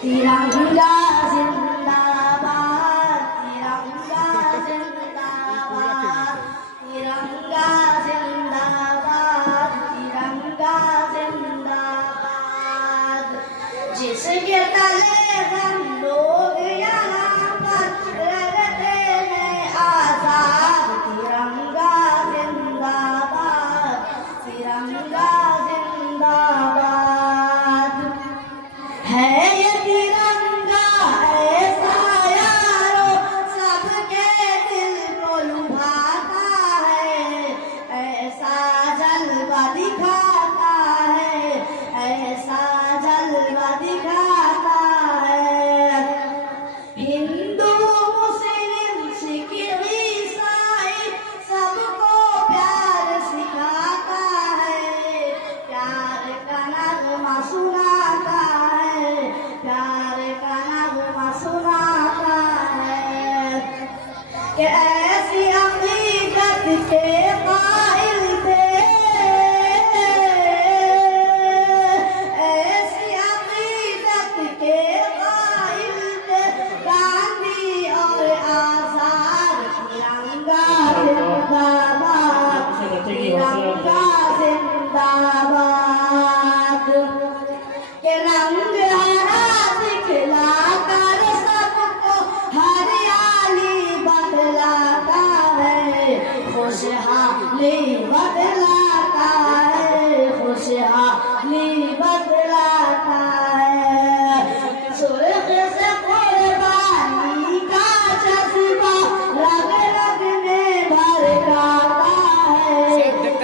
तिरंगा जिंदाबाद, तिरंगा जिंदाबाद, तिरंगा जिंदाबाद, तिरंगा जिंदाबाद। जिसके तले हम लोग यहाँ पर रहते हैं आजाद, तिरंगा जिंदाबाद, तिरंगा जिंदाबाद। है ये तिरंगा ऐसा यारो सबके दिल को लुभाता है, ऐसा जलवा दिखाता है, ऐसा जलवा दिखाता है। हिंदू मुस्लिम सिख ईसाई सबको प्यार सिखाता है, प्यार का नगमा सुनाता है, प्यार का नगमा सुनाता है। कि ऐसी अकीदत के कायल थे, ऐसी अकीदत के कायल थे गांधी और आजाद। तिरंगा जिंदाबाद, तिरंगा जिंदाबाद। के रंग हरा दिखला कर सबको हरियाली बदलाता है, खुशहाली बदलाता है, खुशहाली बदलाता है। सुर्ख से कुर्बानी का जज्बा रग रग में भड़काता है,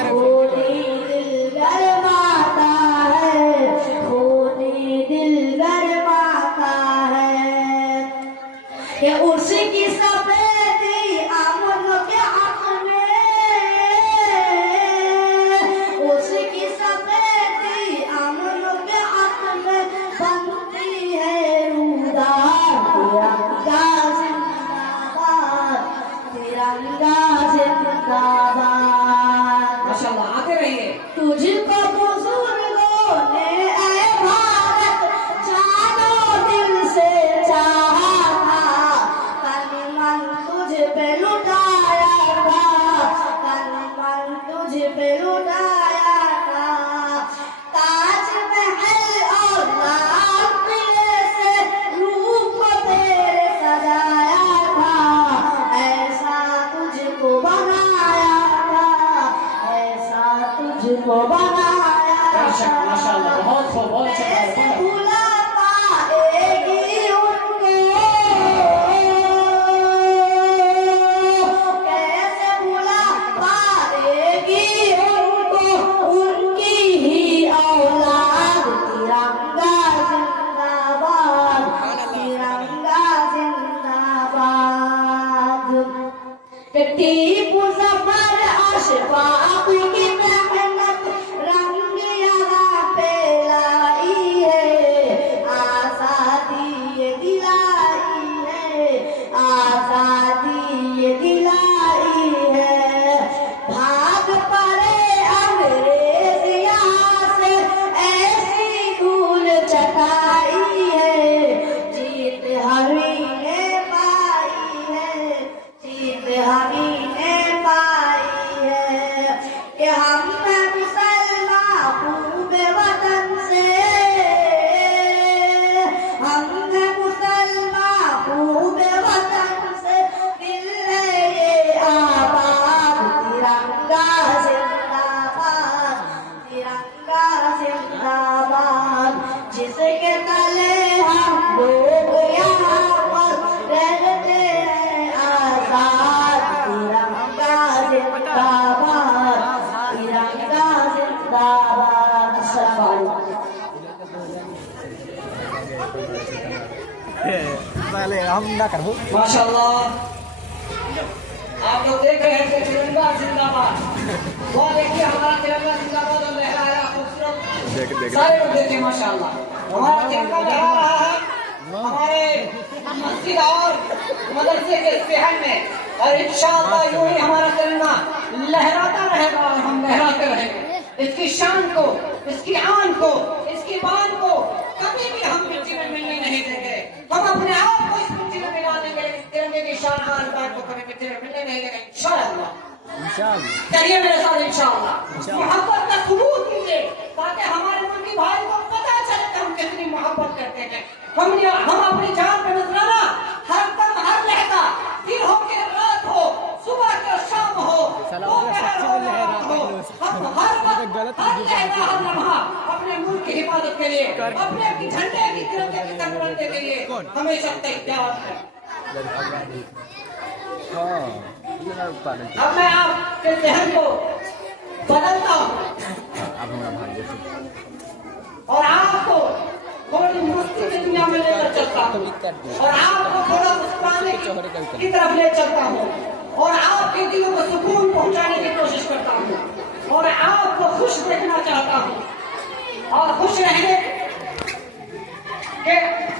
खूनी दिल गरमाता है, खूनी दिल गरमाता है। कि उसकी सफेदी अमन के हक में, उसकी सफेदी अमन के हक में बनती है रूदार। तिरंगा जिंदाबाद, तिरंगा जिंदाबाद। माशाल्लाह, आते रहिए। तुझको बुजुर्गों ने ऐ भारत जानों दिल से चाहा था, तन मन तुझ पे लुटाया था, तन मन तुझ पे लुटाया था। ताज महल और लाल किले से रूप तेरे सजाया था, ऐसा तुझको बनाया था, ऐसा तुझको बनाया बेशक, माशाल्लाह, बहुत खूब, बहुत अच्छा कैसे गाया। भुला पाएगी उनको, कैसे भुला पाएगी उनको उनकी ही औलाद। तिरंगा जिंदाबाद, तिरंगा जिंदाबाद। कि टीपू जफर अशफाक की मेहनत रंग यहाँ पे लाई है, आजादी ये दिलाई है, आजादी ये दिलाई है। भाग पड़े अंग्रेज यहाँ से ऐसी धूल चटाई है, जीत हमी ने पाई है, जीत हमी ने पाई है। कि हम मुसलमान खूबे वतन से, हम मुसलमान खूबे वतन से दिल है ये आबाद। तिरंगा जिंदाबाद, तिरंगा जिंदाबाद। जिसके तले हम लोग यहाँ पर रहते हैं आजाद। तिरंगा जिंदाबाद, तिरंगा जिंदाबाद। अस्सलाम पहले हम ना करो। माशाल्लाह, आप लोग देख रहे हैं कि तिरंगा जिंदाबाद। वो देखिए हमारा तिरंगा जिंदाबाद और लहराया खूबसूरत। सारे लोग देखिए माशाल्लाह, हमारा तिरंगा लहरा रहा है हमारे मस्जिद और मदरसे के शहर में, और इंशाअल्लाह यूं ही हमारा तिरंगा लहराता रहेगा और हम लहराते रहेंगे। इसकी शान को, इसकी आन को, इसकी बान को कभी भी हम मिट्टी में मिलने नहीं देंगे। नहीं देगा इंशाअल्लाह। इंशाअल्लाह करिए मेरे साथ इंशाअल्लाह। मोहब्बत का सबूत दीजिए ताकि हमारे मुल्की भाई को पता चले कि हम कितनी मोहब्बत करते हैं। हम अपनी जान पे नजराना हर दम हर लहजा, दिन हो के रात हो, सुबह के शाम हो, दोपहर हो, रात हो, हम हर वक्त हर लहजा हर लम्हा अपने मुल्क की हिफाजत के लिए, अपने झंडे की तिरंगे की तरफ के लिए हमेशा तैयार है। अब मैं आपके जहन को बदलता हूँ और आपको थोड़ी मस्ती की दुनिया में लेकर चलता हूँ और आपको थोड़ा मुस्कुराने की तरफ ले चलता हूँ और आपके दिलों को सुकून पहुंचाने की कोशिश करता हूँ और आपको खुश देखना चाहता हूँ और खुश रहने की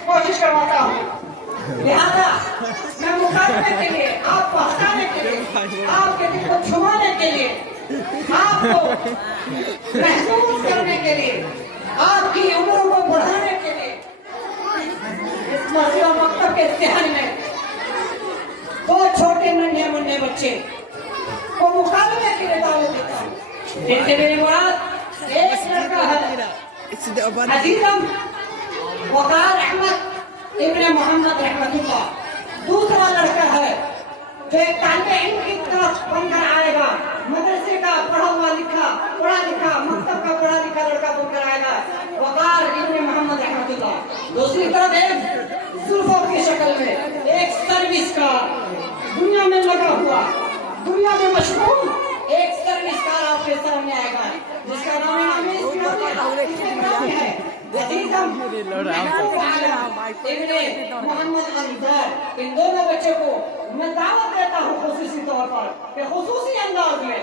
कोशिश करवाता हूँ। लिहाजा मैं मुकाबले के लिए, आपको हंसाने के लिए, आपके दिल को छुमाने के लिए, आपको महसूस करने के लिए, आपकी उम्रों को बढ़ाने के लिए इस मसला मकतब के इम्तिहान में दो छोटे नन्हे मुन्ने बच्चे को मुकाबले के लिए दावत देता हूँ। जिनसे मेरी मुराद एक लड़का है अजीजम वकार अहमद इब्न मोहम्मद रहमतुल्लाह, दूसरा लड़का है जो एक तालिबे इल्म की तरफ बनकर आएगा, मदरसे का पढ़ा लिखा मकतब का पढ़ा लिखा लड़का बनकर आएगा, वकार इब्न मोहम्मद रहमतुल्लाह। दूसरी तरफ एक जुल्फों की शक्ल में एक सर्विस का दुनिया में लगा हुआ, दुनिया में मशहूर एक सर्विस कार आपके सामने आएगा जिसका नाम है अजीजम मोहम्मद अंजार। इन दोनों बच्चों को मैं दावत देता हूँ खुसूसी तौर पर कि खुसूसी अंदाज में